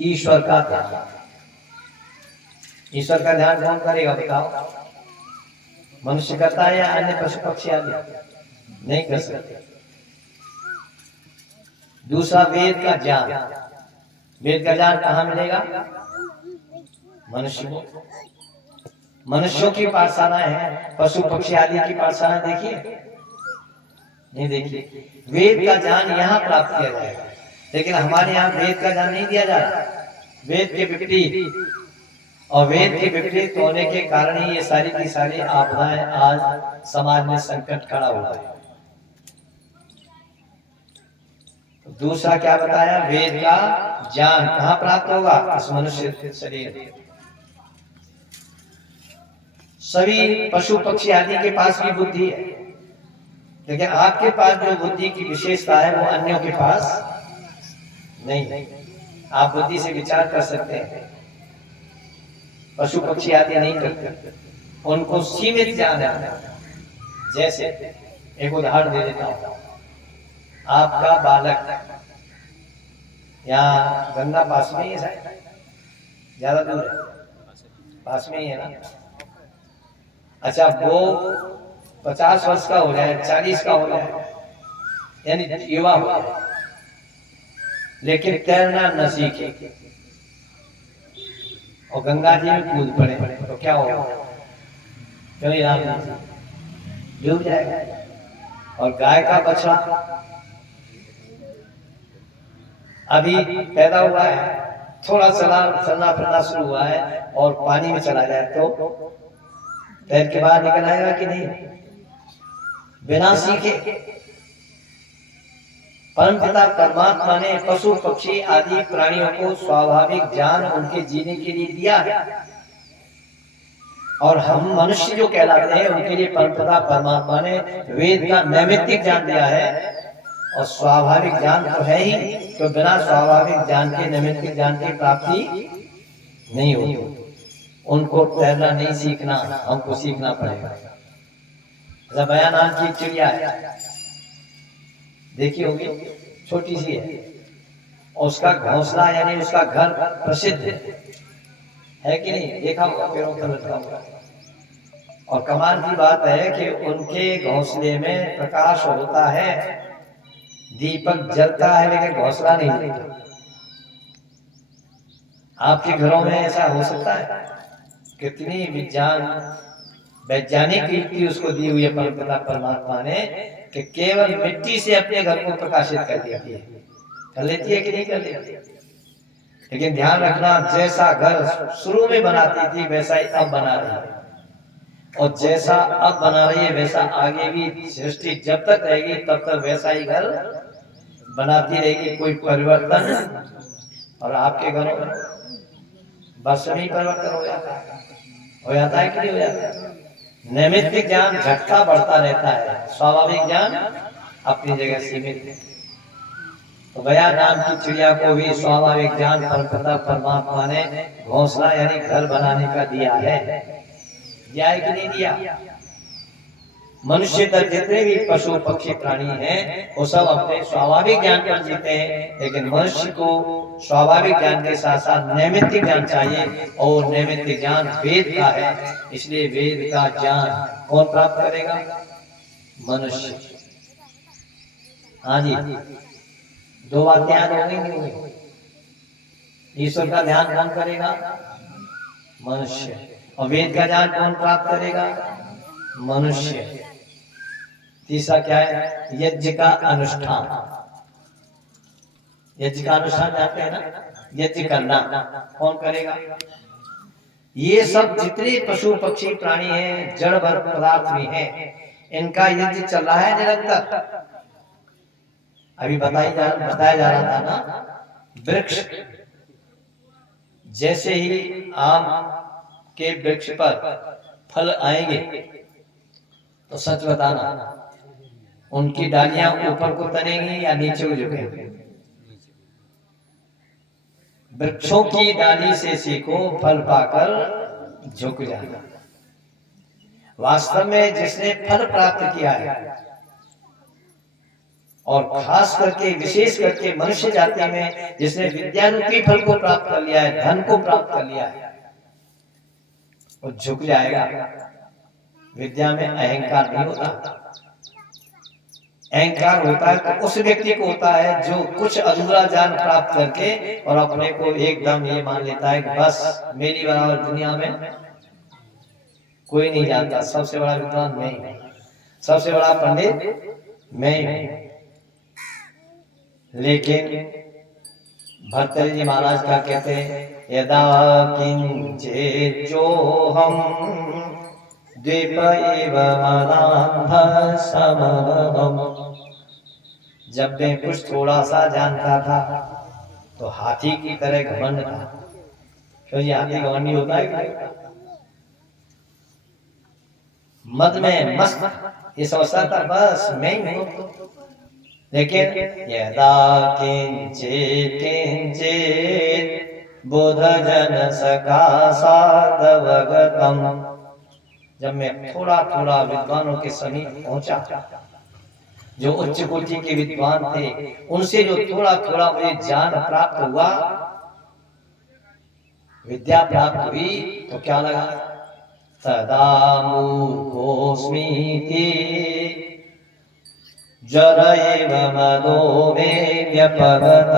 ईश्वर का ध्यान। ईश्वर का ध्यान कौन करेगा बताओ? मनुष्य करता है या अन्य पशु पक्षी आदि? नहीं कर सकते। दूसरा वेद का ज्ञान। वेद का ज्ञान कहाँ मिलेगा? मनुष्य को। मनुष्यों की पाठशालाएं हैं, पशु पक्षी आदि की पाठशाला देखिए? नहीं देखिए। वेद का ज्ञान यहाँ प्राप्त किया जाएगा, लेकिन हमारे यहाँ वेद का ज्ञान नहीं दिया जा रहा। वेद के विपरीत, और वेद के विपरीत होने के कारण ही ये सारी की सारी आपदाएं आज समाज में संकट खड़ा हुआ है। दूसरा क्या बताया? वेद का ज्ञान कहाँ प्राप्त होगा? इस मनुष्य शरीर। सभी पशु पक्षी आदि के पास भी बुद्धि है, लेकिन आपके पास जो बुद्धि की विशेषता है वो अन्यों के पास नहीं। आप बुद्धि से विचार कर सकते हैं, पशु पक्षी आदि नहीं करते, उनको सीमित ज्ञान है। जैसे एक उदाहरण दे देता हूं। आपका बालक यहाँ गंगा पास में ही है, ज्यादा दूर है? पास में ही है ना? अच्छा, वो 50 वर्ष का हो जाए, 40 का हो जाए, यानी युवा हो जाए, लेकिन तैरना न सीखे और गंगा जी में कूद पड़े तो क्या होगा? कभी डूब जाएगा। और गाय का बछड़ा अभी पैदा हुआ है, थोड़ा चलना फिरना शुरू हुआ है और पानी में चला जाए तो तैर के बाहर निकल आएगा कि नहीं? बिना सीखे। परमपिता परमात्मा ने पशु पक्षी आदि प्राणियों को स्वाभाविक ज्ञान उनके जीने के लिए दिया है, और हम मनुष्य जो कहलाते हैं उनके लिए परमपिता परमात्मा ने वेद का नैमित्तिक ज्ञान दिया है। और स्वाभाविक ज्ञान तो है ही, तो बिना स्वाभाविक ज्ञान के नैमित्तिक ज्ञान की प्राप्ति नहीं होती। उनको तैरना नहीं सीखना, हमको सीखना पड़ेगा। ज़बया नाम की चिड़िया है, देखी होगी, छोटी सी है, और उसका घोंसला यानी उसका घर प्रसिद्ध है कि नहीं? देखा होगा, पेड़ों पर लटका हुआ। और कमाल की बात है कि उनके घोंसले में प्रकाश होता है, दीपक जलता है, लेकिन घोंसला नहीं जलता। आपके घरों में ऐसा हो सकता है? कितनी वैज्ञानिक युक्ति उसको दी हुई है परमपिता परमात्मा ने, कि केवल मिट्टी से अपने घर को प्रकाशित कर देती है। कर लेती है कि नहीं कर लेती? लेकिन ध्यान रखना, जैसा घर शुरू में बनाती थी वैसा ही अब बना रही है, और जैसा अब बना रही है वैसा आगे भी सृष्टि जब तक रहेगी तब तक वैसा ही घर बनाती रहेगी। कोई परिवर्तन, और आपके घरों में बस में परिवर्तन हो जाता है कि नहीं हो जाता? नैमित्तिक ज्ञान घटता बढ़ता रहता है, स्वाभाविक ज्ञान अपनी जगह सीमित है। तो गया नाम की चिड़िया को भी स्वाभाविक ज्ञान परमपिता परमात्मा ने घोंसला यानी घर बनाने का दिया है। दिया है कि नहीं दिया? मनुष्य तक जितने भी पशु पक्षी प्राणी हैं वो सब अपने स्वाभाविक ज्ञान पर जीते हैं, लेकिन मनुष्य को स्वाभाविक ज्ञान के साथ साथ नैमित्तिक ज्ञान चाहिए, और नैमित्तिक ज्ञान वेद का है। इसलिए वेद का ज्ञान कौन प्राप्त करेगा? मनुष्य। हाँ जी, दो बातें याद होंगी। ईश्वर का ध्यान कौन करेगा? मनुष्य। और वेद का ज्ञान कौन प्राप्त करेगा? मनुष्य। तीसरा क्या है? यज्ञ का अनुष्ठान। यज्ञ का अनुष्ठान जानते हैं ना? यज्ञ करना कौन करेगा? ये सब जितने पशु पक्षी प्राणी हैं, जड़ भर पदार्थ भी हैं, इनका यज्ञ चल रहा है निरंतर। अभी बताया जा रहा था ना, वृक्ष जैसे ही आम के वृक्ष पर फल आएंगे तो सच बताना, उनकी डालियां ऊपर को तनेंगी या नीचे को झुकेंगी? वृक्षों की डाली से सीखो, फल पाकर झुक जाना। वास्तव में जिसने फल प्राप्त किया है और खास करके विशेष करके मनुष्य जाति में जिसने विद्यारूपी फल को प्राप्त कर लिया है, धन को प्राप्त कर लिया है, वो झुक जाएगा। विद्या में अहंकार नहीं होता। अहंकार होता है तो उस व्यक्ति को होता है जो कुछ अधूरा ज्ञान प्राप्त करके और अपने को एकदम ये मान लेता है कि बस मेरी बराबर दुनिया में कोई नहीं जानता, सबसे बड़ा विद्वान मैं ही, सबसे बड़ा पंडित मैं ही। लेकिन भर्तृहरि जी महाराज क्या कहते हैं, यदा किंचित जो हम द्वीप एव मदान्ध समभवम्, जब मैं कुछ थोड़ा सा जानता था तो हाथी की तरह घमंड था। क्यों ये हाथी घमंडी होता है? मद में मस्त ये सोचता था बस मैं ही हूं। लेकिन यदा किंचित किंचित बुध जन सखा साधवगतम, जब मैं थोड़ा थोड़ा विद्वानों के समीप पहुंचा, जो उच्च कोटि के विद्वान थे, उनसे जो थोड़ा थोड़ा मुझे ज्ञान प्राप्त हुआ, विद्या प्राप्त हुई, तो क्या लगा, तदा मूर्खोऽस्मीति जरैव मदो मे व्यपगत,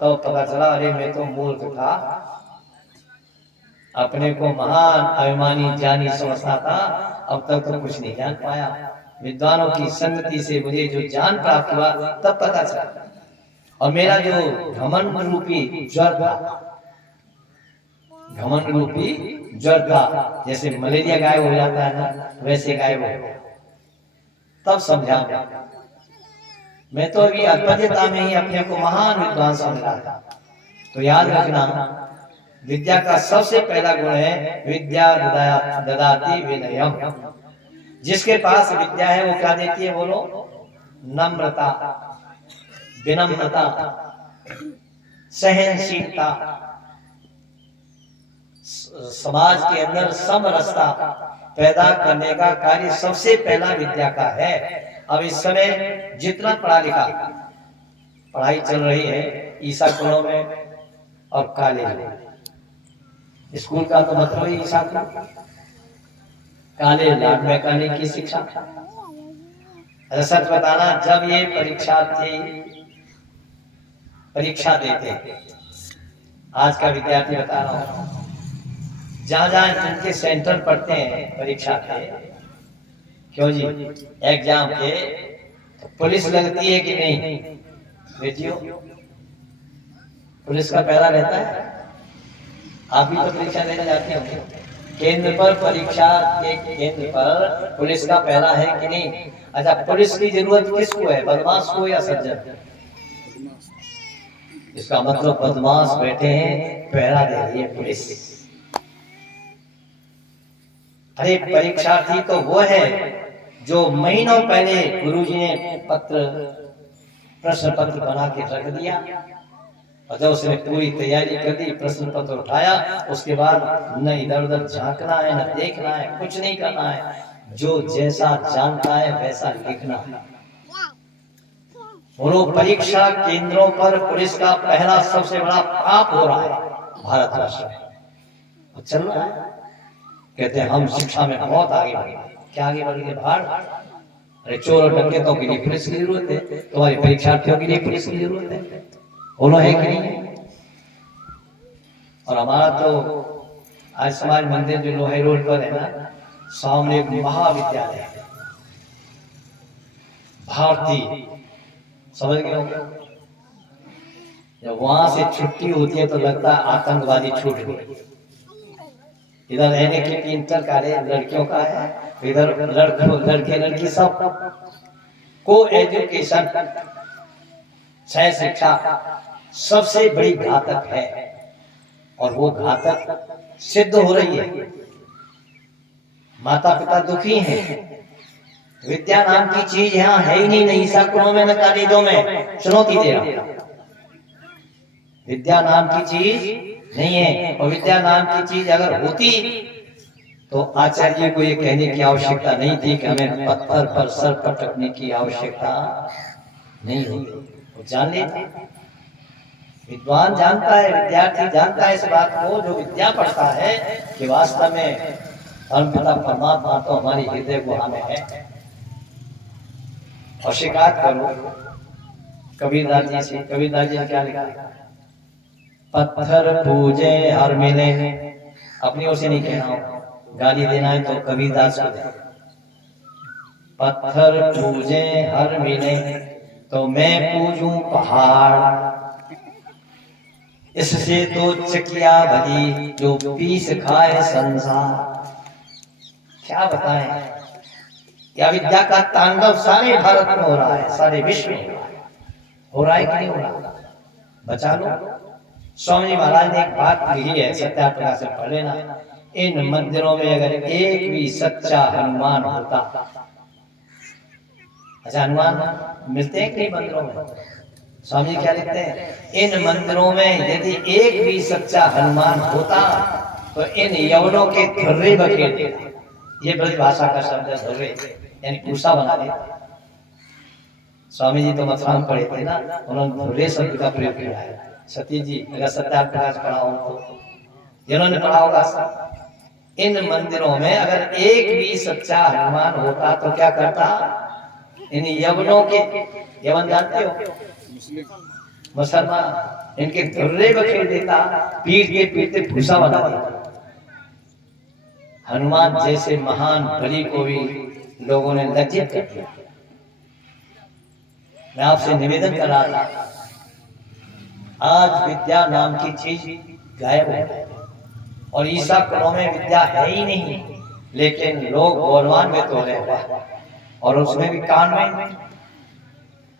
तो पता चला अरे मैं तो मूर्ख था, अपने को महान अभिमानी ज्ञानी समझता था, अब तक तो कुछ नहीं जान पाया। विद्वानों की संगति से मुझे जो ज्ञान प्राप्त हुआ तब पता चला। और मेरा जो घमंड रूपी ज्वर था, घमंड रूपी ज्वर था, जैसे मलेरिया गायब हो जाता है ना, वैसे गायब हो। तब समझा मैं तो अभी अल्पज्ञता में ही अपने को महान विद्वान समझ रहा था। तो याद रखना, विद्या का सबसे पहला गुण है विद्या ददाति विनयम। जिसके पास विद्या है वो क्या देती है, बोलो, नम्रता, विनम्रता, सहनशीलता, समाज के अंदर समरसता पैदा करने का कार्य सबसे पहला विद्या का है। अब इस समय जितना पढ़ा लिखा पढ़ाई चल रही है ईसा कुलों में और कॉलेज में, स्कूल का तो मतलब ही ईसा कुल, कॉलेज लैब मैकेनिक की शिक्षा। सच बताना, जब ये परीक्षार्थी परीक्षा देते, आज का विद्यार्थी बता रहा हूँ, जहां जहां जिनके सेंटर पढ़ते हैं परीक्षा के, क्यों जी, एग्जाम के, तो पुलिस लगती है कि नहीं बेटियों? पुलिस का पहरा रहता है। आप भी तो परीक्षा देने जाते होंगे, केंद्र पर परीक्षा के केंद्र पर पुलिस का पहरा है कि नहीं? अच्छा, पुलिस की जरूरत किसको है, बदमाश को या सज्जन? इसका मतलब बदमाश बैठे हैं, पहरा दे रही है पुलिस। अरे परीक्षार्थी तो वो है जो महीनों पहले गुरुजी ने प्रश्न पत्र बना के रख दिया, और जब उसने पूरी तैयारी कर दी, प्रश्न पत्र उठाया, उसके बाद न इधर उधर झांकना है, न देखना है, कुछ नहीं करना है, जो जैसा जानता है वैसा लिखना है। और परीक्षा केंद्रों पर पुलिस का पहला सबसे बड़ा पाप हो रहा है भारत वर्ष में, चल रहा है। कहते हैं हम शिक्षा में बहुत आगे बढ़े। क्या आगे बढ़ गए भाड़? अरे चोर और डकैतों के लिए पुलिस की जरूरत है, तुम्हारे परीक्षार्थियों के लिए पुलिस की जरूरत है, बोलो है कि नहीं? और हमारा तो आज समाज मंदिर जो लोहे रोड पर है ना, सामने एक महाविद्यालय है, भारती, समझ गए होंगे। जब वहां से छुट्टी होती है तो लगता है आतंकवादी छूट गए। इधर रहने के लिए इंटर का लड़कियों का है, इधर लड़के लड़की सब को एजुकेशन, सह शिक्षा सबसे बड़ी घातक है, और वो घातक सिद्ध हो रही है। माता पिता दुखी हैं, विद्या नाम की चीज यहाँ है ही नहीं, ईसा कुलों में न कॉलेजों में, चुनौती दे रहा। विद्या नाम की चीज नहीं है, और विद्या नाम की चीज अगर होती तो आचार्य को ये कहने की आवश्यकता नहीं थी कि हमें पत्थर पर सर पटकने की आवश्यकता नहीं होते, वो जान लेते। विद्वान जानता है, विद्यार्थी जानता है इस बात को, जो विद्या पढ़ता है कि वास्तव में परमपिता परमात्मा तो हमारी हृदय गुहा में है। और शिकायत करो कबीरदास जी से। कबीरदास जी ने क्या लिखा? पत्थर पूजे हर मिले, अपनी ओर से नहीं कहना हो, गाली देना है तो कबीरदास को दे। पत्थर पूजे हर मिले तो मैं पूजूं पहाड़, इससे तो चकिया भली जो पीस खाए संसार। क्या बताएं, या विद्या का तांडव सारे भारत में हो रहा है, सारे विश्व में हो रहा है कि नहीं हो रहा? बचा लो। स्वामी जी महाराज ने एक बात लिखी है, सत्याग्रह से पढ़ लेना। इन मंदिरों में अगर एक भी सच्चा हनुमान होता। अच्छा, हनुमान मिलते हैं कि नहीं मंदिरों में? स्वामी क्या लिखते हैं? इन मंदिरों में यदि एक भी सच्चा हनुमान होता तो इन यवनों के धुर्रे बखेर देता। ये ब्रज भाषा का शब्द है, धुर्रे यानी भूसा बना देता। स्वामी जी तो मथुरा में पढ़े थे ना, उन्होंने धुर्रे शब्द का प्रयोग किया है। सती जी अगर सत्याप्रकाश पढ़ा हो तो जिन्होंने पढ़ा होगा। इन मंदिरों में अगर एक भी सच्चा हनुमान होता तो क्या करता? इन यवनों के, यवन जानते हो मुसलमान, इनके धुर्रे बखेर देता, पीटते पीटते भूसा बना देता। हनुमान जैसे महान बलि को भी लोगों ने लज्जित कर दिया। मैं आपसे निवेदन कर रहा था, आज विद्या नाम की चीज गायब हो गई और ईसा कुलों में विद्या है ही नहीं, लेकिन लोग गौरवान्वित हो रहे हैं। और उसमें भी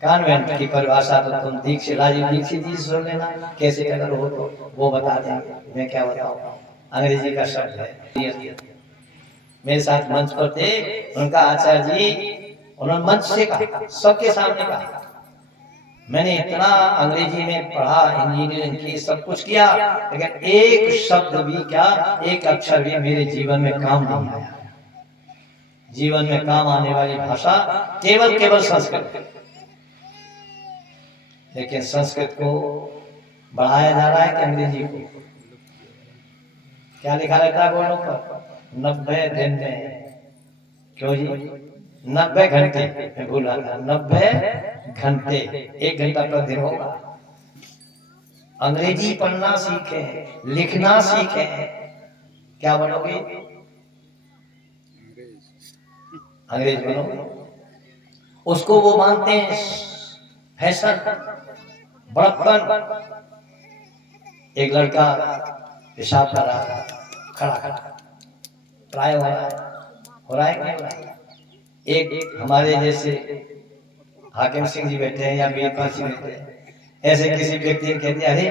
कॉन्वेंट की परिभाषा तो तुम दीक्षित राजीव दीक्षित जी सुन लेना, कैसे अगर हो तो वो बता देंगे, मैं क्या बताऊं, अंग्रेजी का शब्द है। मेरे साथ मंच पर थे उनका आचार्य जी, उन्होंने मंच से कहा, सबके सामने कहा, मैंने इतना अंग्रेजी में पढ़ा, इंजीनियरिंग की, सब कुछ किया, लेकिन एक शब्द भी क्या, एक अक्षर भी मेरे जीवन में काम नहीं आया। जीवन में काम आने वाली भाषा केवल संस्कृत। लेकिन संस्कृत को बढ़ाया जा रहा है कि अंग्रेजी को? क्या लिखा रहता है बोर्डों पर? 90 दिन में, क्यों जी 90 घंटे, मैं भूल रहा था, 90 घंटे, 1 घंटा प्रतिदिन होगा। अंग्रेजी पढ़ना सीखे, लिखना सीखे, क्या बनोगे? अंग्रेज बनोगे। उसको वो मानते हैं फैशन, बड़प्पन। एक लड़का पेशाब कर रहा था, खड़ा ट्राई हो रहा है क्या? एक हमारे जैसे हाकिम सिंह जी बैठे हैं या वीरपाल सिंह बैठे हैं, ऐसे किसी व्यक्ति ने कह दिया, अरे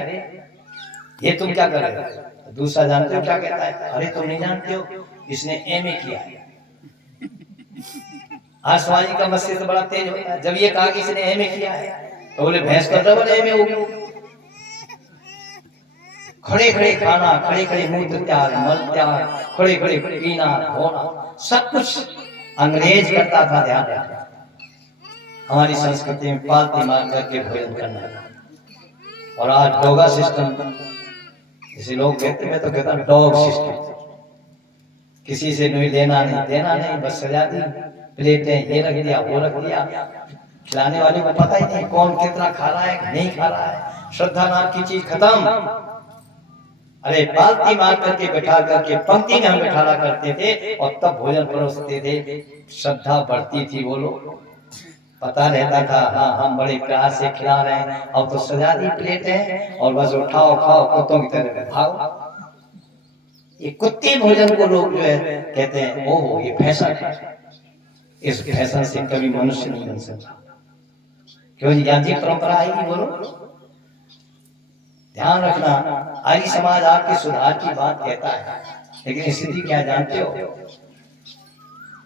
ये तुम क्या कर रहे हो? दूसरा जानते हो क्या कहता है? अरे तुम नहीं जानते हो, इसने एमए किया। आज समाजी का मस्तिष्क बड़ा तेज होता है। जब ये कहा कि इसने एमए किया है तो बोले भैंस का डबल एमए हो गया। खड़े खड़े खाना, खड़े खड़े मूत्र त्याग, मल त्याग, खड़े खड़े पीना धोना, सब कुछ अंग्रेज करता था। ध्यान रखना, हमारी संस्कृति में पालती मार करके भोजन करना। और आज डोगा सिस्टम, जैसे लोग कहते हैं, मैं तो कहता हूँ डॉग सिस्टम। किसी से नहीं देना नहीं, बस सजा दी, प्लेटें ये रख दिया, वो रख दिया। खिलाने वाले को पता ही नहीं कौन कितना खा रहा है, नहीं खा रहा है। श्रद्धा नाम की चीज खत्म। अरे पालती मार करके बैठा करके पंक्ति में हम बैठाना करते थे और तब भोजन परोसते थे, श्रद्धा बढ़ती थी। बोलो, पता रहता था हाँ हम बड़े प्यार से खिला रहे हैं। अब तो सजा दी प्लेट है और बस उठाओ खाओ, कुत्तों की तरह भागो। ये कुत्ते भोजन को लोग जो है कहते हैं ओहो ये फैशन है। इस फैशन से कभी मनुष्य नहीं बन सकता। क्यों जी परंपरा आएगी? बोलो, ध्यान रखना। आर्य समाज आपके सुधार की बात कहता है, लेकिन स्थिति क्या जानते हो?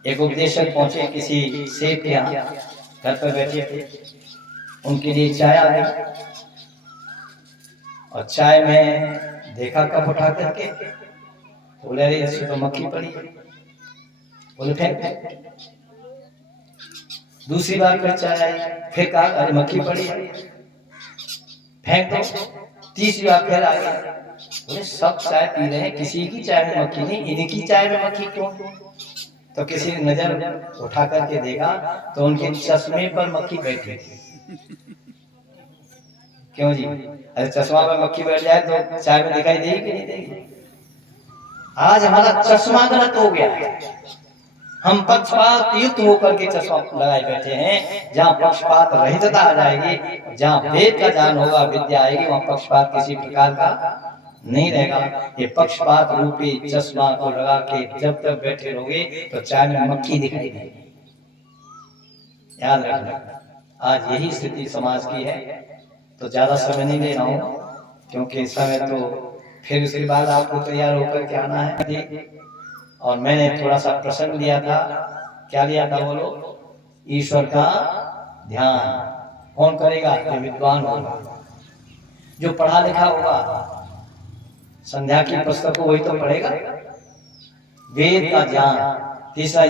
एक उपदेशक पहुंचे किसी सेठ के यहाँ, घर पर बैठे थे, उनके लिए चाय आ गई और चाय में देखा कप उठा करके, बोले अरे इसमें तो मक्खी पड़ी। बोले फेंक। दूसरी बार फिर चाय आई, फिर कहा अरे मक्खी पड़ी है, फेंक दो। तीसरी बार फिर आई, बोले सब चाय पी रहे हैं, किसी की चाय में मक्खी नहीं, इनकी चाय में मक्खी क्यों? तो किसी ने नजर उठा करके देखा तो उनके चश्मे पर मक्खी बैठी थी। क्यों जी? अरे चश्मा पर मक्खी बैठ जाए तो चाय में दिखाई देगी कि नहीं देगी? आज हमारा चश्मा गलत हो गया है, हम पक्षपात युक्त होकर के चश्मा लगाए बैठे हैं। जहाँ पक्षपात रहितता आ जाएगी, जहाँ वेद का ज्ञान होगा, विद्या आएगी, वहाँ पक्षपात किसी प्रकार का नहीं रहेगा। ये पक्षपात रूपी चश्मा को लगा के जब तक बैठे रहोगे तो चाय में मक्खी दिखाई देगी। याद रखना, आज यही स्थिति समाज की है। तो ज्यादा समय नहीं ले रहा हूँ, क्योंकि इस समय तो फिर उसके बाद आपको तैयार होकर के आना है। और मैंने थोड़ा सा प्रसंग लिया था, क्या लिया था बोलो? ईश्वर का ध्यान कौन करेगा? जो विद्वान होगा, जो पढ़ा लिखा होगा, संध्या की पुस्तक को वही तो पढ़ेगा। वेद का ज्ञान, तीसरा